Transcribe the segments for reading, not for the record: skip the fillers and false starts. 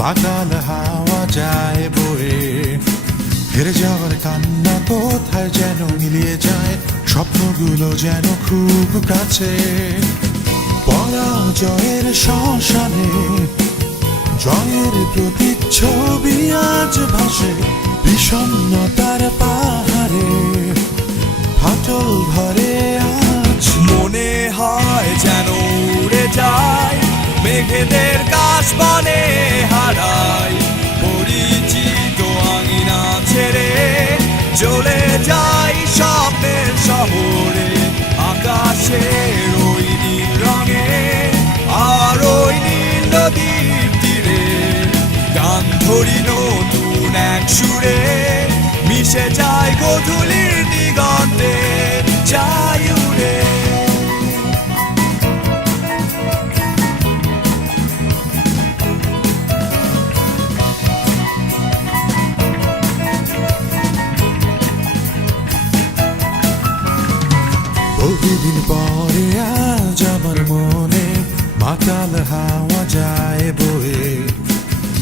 বাতাল হাওয়া যায় বয়ে, হেরে যাওয়ার কান্না কোথায় যেন মিলিয়ে যায়, স্বপ্নগুলো যেন খুব কাছে। পরাজয়ের শ্মশানে জয়ের প্রতিচ্ছবি আজ ভাসে, বিষণ্ণতার পাহাড়ে ফাটল ধরে আজ। মনে হয় যেন উড়ে যায় মেঘেদের কাশবনে হারাই, পরিচিত আঙিনা ছেড়ে চলে যাই স্বপ্নের শহরে। আকাশের ওই নীল রঙে আর ওই নীল নদীর তীরে গান ধরি নতুন এক সুরে, মিশে যায় গধূলির দিগন্তে যাই উড়ে। বহুদিন পরে আজ আমার মনে মাতাল হাওয়া যায় বয়ে,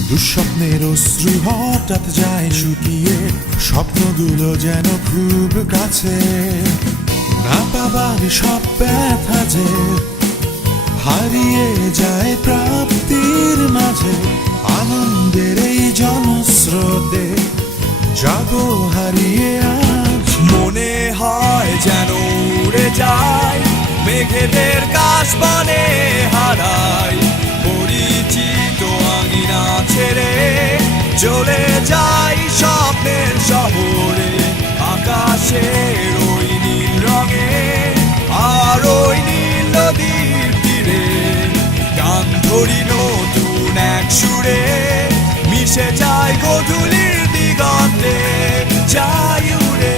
দুঃস্বপ্নের অশ্রু হঠাৎ যায় শুকিয়ে, স্বপ্নগুলো যেন খুব কাছে। না পাবার সব ব্যথা যে হারিয়ে যায় প্রাপ্তির মাঝে, আনন্দের এই জনস্রোতে যাবো হারিয়ে আজ। মনে হয় যেন উড়ে যায় মেঘেদের কাশবনে হারাই, পরিচিত আঙিনা ছেড়ে চলে যাই স্বপ্নের শহরে। আকাশের ওই নীল রঙে আর ওই নীল নদীর তীরে গান ধরি নতুন এক সুরে, মিশে যায় গধূলির দিগন্তে যাই উড়ে।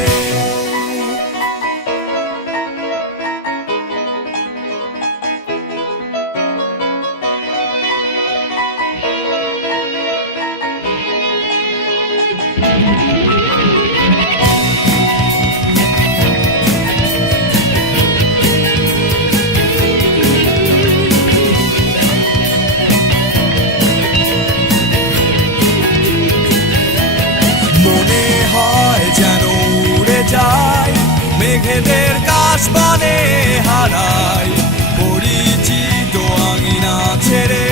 মনে হয় যেন উড়ে যায় মেঘেদের কাশবনে হারাই, পরিচিত আঙিনা ছেড়ে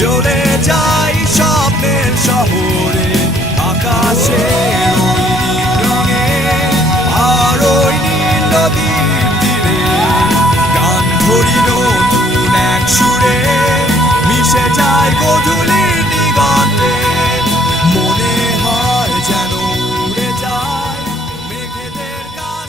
চলে যাই স্বপ্নের শহরে। আকাশের ওই নীল রঙে আর ওই নীল নদীর তীরে গান ধরি